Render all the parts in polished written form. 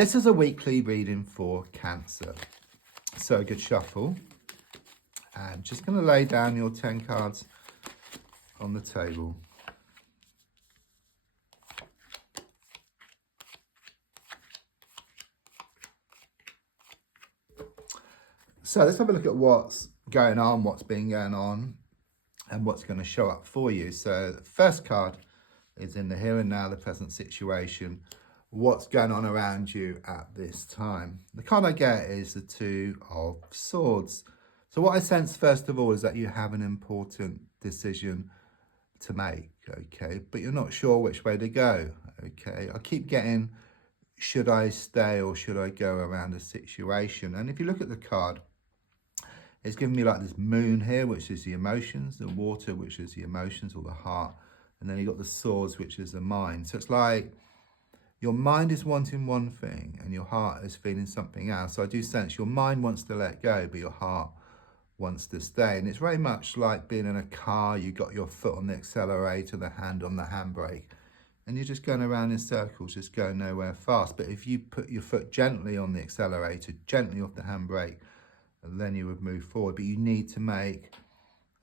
This is a weekly reading for Cancer. So a good shuffle. And just going to lay down your 10 cards on the table. So let's have a look at what's going on, what's been going on, and what's going to show up for you. So the first card is in the here and now, the present situation. What's going on around you at this time? The card I get is the Two of Swords. So what I sense, first of all, is that you have an important decision to make, okay? But you're not sure which way to go, okay? I keep getting, should I stay or should I go around a situation? And if you look at the card, it's giving me like this moon here, which is the emotions, the water, which is the emotions or the heart. And then you've got the swords, which is the mind. So it's like your mind is wanting one thing and your heart is feeling something else. So I do sense your mind wants to let go, but your heart wants to stay. And it's very much like being in a car. You got your foot on the accelerator, the hand on the handbrake, and you're just going around in circles, just going nowhere fast. But if you put your foot gently on the accelerator, gently off the handbrake, then you would move forward. But you need to make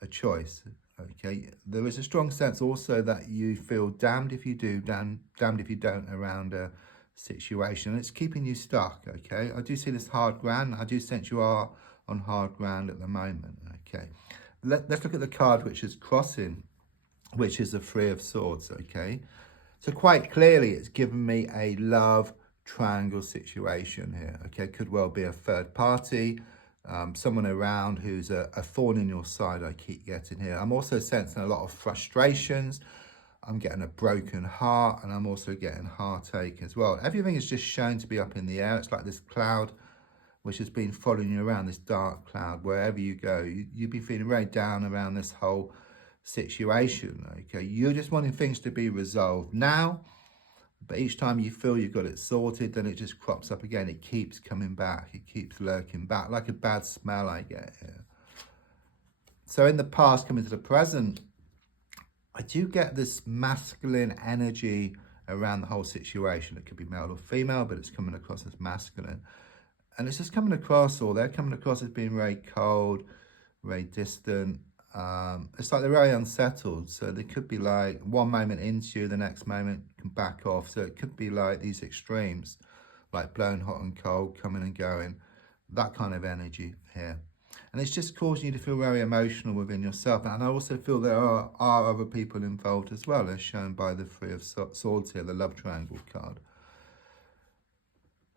a choice, okay? There is a strong sense also that you feel damned if you do, damned if you don't around a situation. It's keeping you stuck, okay? I do see this hard ground. I do sense you are on hard ground at the moment, okay? Let's look at the card which is crossing, which is the Three of Swords, okay? So quite clearly it's given me a love triangle situation here, okay? Could well be a third party, someone around who's a thorn in your side. I keep getting here. I'm also sensing a lot of frustrations. I'm getting a broken heart, and I'm also getting heartache as well. Everything is just shown to be up in the air. It's like this cloud which has been following you around, this dark cloud. Wherever you go, you've been feeling very down around this whole situation, okay? You're just wanting things to be resolved now, but each time you feel you've got it sorted, then it just crops up again. It keeps coming back. It keeps lurking back, like a bad smell I get here. So in the past, coming to the present, I do get this masculine energy around the whole situation. It could be male or female, but it's coming across as masculine. And it's just coming across, or they're coming across as being very cold, very distant. It's like they're very unsettled. So they could be like one moment into you, the next moment can back off. So it could be like these extremes, like blowing hot and cold, coming and going, that kind of energy here. And it's just causing you to feel very emotional within yourself. And I also feel there are other people involved as well, as shown by the Three of Swords here, the love triangle card.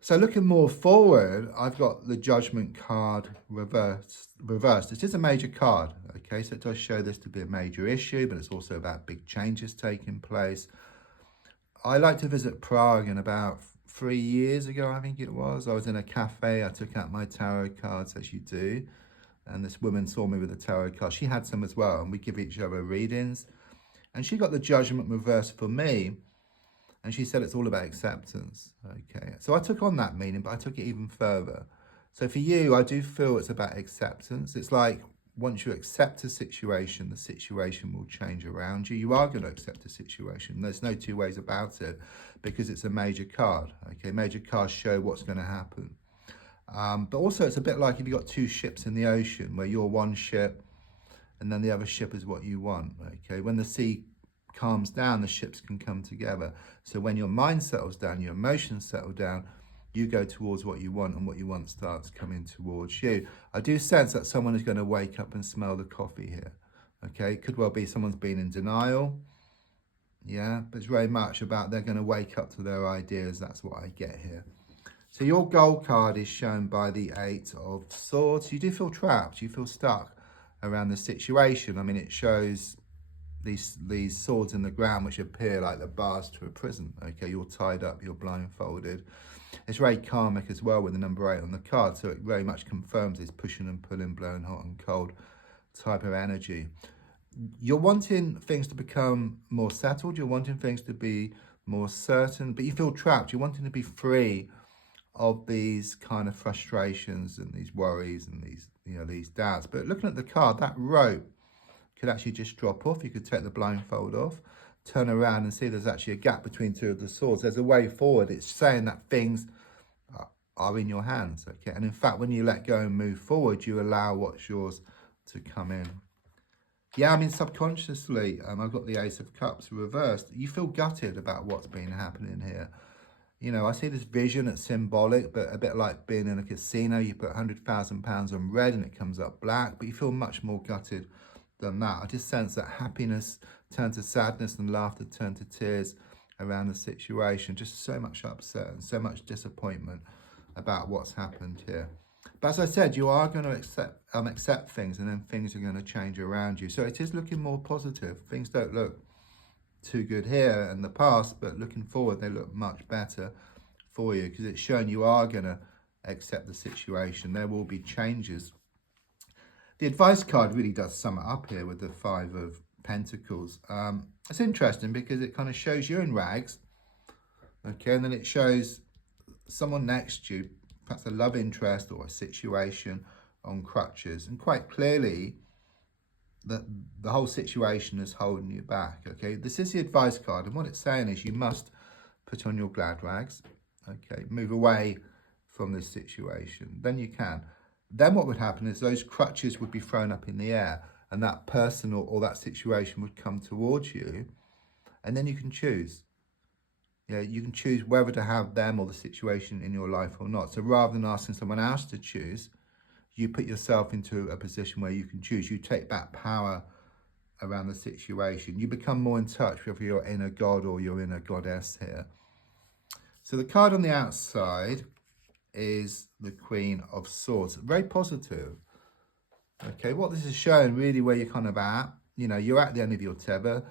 So looking more forward, I've got the Judgment card reversed. This is a major card, okay? So it does show this to be a major issue, but it's also about big changes taking place. I like to visit Prague, and about 3 years ago, I think it was, I was in a cafe. I took out my tarot cards, as you do, and this woman saw me with a tarot card. She had some as well, and we give each other readings. And she got the Judgment reversed for me. And she said it's all about acceptance, okay? So I took on that meaning, but I took it even further. So for you, I do feel it's about acceptance. It's like once you accept a situation, the situation will change around you. You are going to accept a situation. There's no two ways about it, because it's a major card, okay? Major cards show what's going to happen. But also it's a bit like if you've got two ships in the ocean, where you're one ship and then the other ship is what you want, okay? When the sea calms down, the ships can come together. So when your mind settles down, your emotions settle down, you go towards what you want, and what you want starts coming towards you. I do sense that someone is going to wake up and smell the coffee here, okay? It could well be someone's been in denial, yeah, but it's very much about they're going to wake up to their ideas. That's what I get here. So your goal card is shown by the Eight of Swords. You do feel trapped, you feel stuck around the situation. I mean, it shows these swords in the ground which appear like the bars to a prison, okay? You're tied up, you're blindfolded. It's very karmic as well with the number 8 on the card, so it very much confirms this pushing and pulling, blowing hot and cold type of energy. You're wanting things to become more settled, you're wanting things to be more certain, but you feel trapped. You're wanting to be free of these kind of frustrations and these worries and these, you know, these doubts. But looking at the card, that rope could actually just drop off. You could take the blindfold off, turn around and see there's actually a gap between two of the swords. There's a way forward. It's saying that things are in your hands, okay? And in fact, when you let go and move forward, you allow what's yours to come in. Yeah, I mean, subconsciously, I've got the Ace of Cups reversed. You feel gutted about what's been happening here. You know, I see this vision that's symbolic, but a bit like being in a casino. You put £100,000 on red and it comes up black, but you feel much more gutted than that. I just sense that happiness turned to sadness and laughter turned to tears around the situation. Just so much upset and so much disappointment about what's happened here. But as I said, you are going to accept things, and then things are going to change around you. So it is looking more positive. Things don't look too good here in the past, but looking forward, they look much better for you, because it's showing you are going to accept the situation. There will be changes. The advice card really does sum it up here with the Five of Pentacles. It's interesting because it kind of shows you in rags, okay, and then it shows someone next to you, perhaps a love interest or a situation, on crutches, and quite clearly that the whole situation is holding you back, okay? This is the advice card, and what it's saying is you must put on your glad rags, okay? Move away from this situation. Then you can. Then what would happen is those crutches would be thrown up in the air, and that person or that situation would come towards you, and then you can choose. Yeah, you can choose whether to have them or the situation in your life or not. So rather than asking someone else to choose, you put yourself into a position where you can choose. You take back power around the situation. You become more in touch with your inner god or your inner goddess here. So the card on the outside is the Queen of Swords. Very positive. Okay, what this is showing really where you're kind of at. You know, you're at the end of your tether.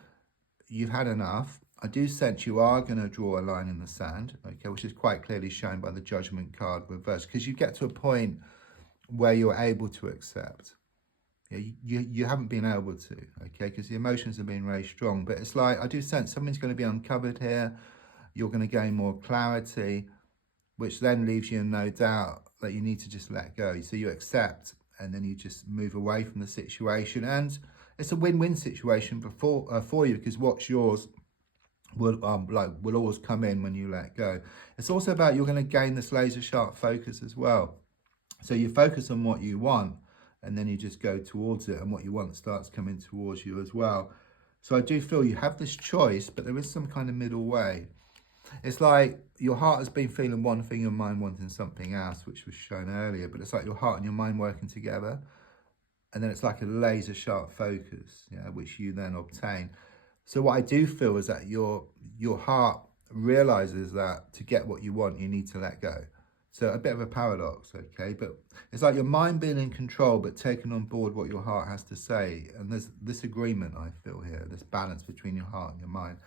You've had enough. I do sense you are going to draw a line in the sand, okay, which is quite clearly shown by the Judgment card reversed, because you get to a point where you're able to accept. You haven't been able to, okay, because the emotions have been very strong. But it's like, I do sense something's going to be uncovered here. You're going to gain more clarity, which then leaves you in no doubt that you need to just let go. So you accept, and then you just move away from the situation. And it's a win-win situation for you, because what's yours will always come in when you let go. It's also about you're going to gain this laser sharp focus as well. So you focus on what you want, and then you just go towards it, and what you want starts coming towards you as well. So I do feel you have this choice, but there is some kind of middle way. It's like your heart has been feeling one thing, your mind wanting something else, which was shown earlier, but it's like your heart and your mind working together, and then it's like a laser sharp focus, yeah, which you then obtain. So what I do feel is that your heart realizes that to get what you want, you need to let go. So a bit of a paradox, okay? But it's like your mind being in control, but taking on board what your heart has to say. And there's this agreement, I feel here, this balance between your heart and your mind.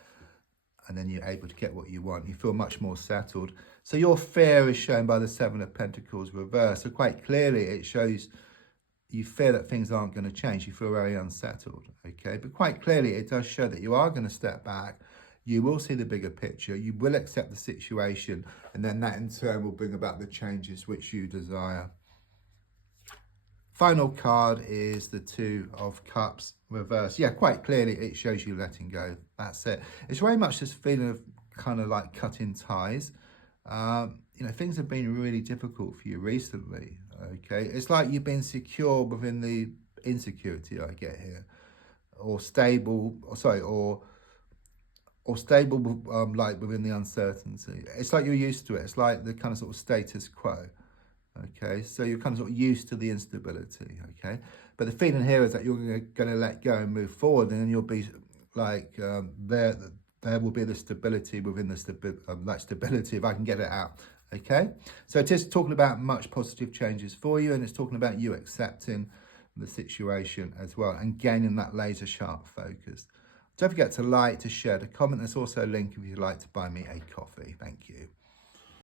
And then you're able to get what you want. You feel much more settled. So your fear is shown by the Seven of Pentacles reversed. So quite clearly it shows you fear that things aren't going to change. You feel very unsettled, okay? But quite clearly it does show that you are going to step back. You will see the bigger picture. You will accept the situation. And then that in turn will bring about the changes which you desire. Final card is the Two of Cups reversed. Yeah, quite clearly it shows you letting go. That's it. It's very much this feeling of kind of like cutting ties. You know, things have been really difficult for you recently, okay? It's like you've been secure within the insecurity I get here, or stable, or stable like within the uncertainty. It's like you're used to it. It's like the kind of sort of status quo, okay? So you're kind of sort of used to the instability, okay? But the feeling here is that you're going to let go and move forward, and then you'll be like there will be the stability within the stability, if I can get it out, okay? So it is talking about much positive changes for you, and it's talking about you accepting the situation as well and gaining that laser sharp focus. Don't forget to like, to share, to comment. There's also a link if you'd like to buy me a coffee. Thank you.